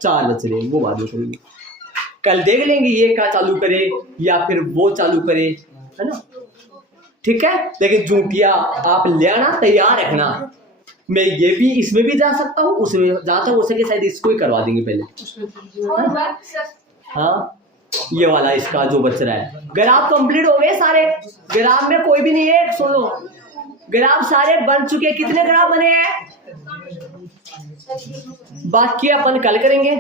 4 बच रहे हैं, वो बाद में करेंगे। कल देख लेंगे ये क्या चालू करे या फिर वो चालू करे, है ना। ठीक है, लेकिन जूटिया आप लेना तैयार रखना। मैं ये भी इसमें भी जा सकता हूँ, उसमें जहां तक हो सके शायद इसको ही करवा देंगे पहले। और बात सर हाँ, ये वाला इसका जो बच रहा है। ग्राफ कंप्लीट हो गए सारे, ग्राफ में कोई भी नहीं है। सुन लो, ग्राफ सारे बन चुके। कितने ग्राफ बने हैं? बाकी अपन कल करेंगे।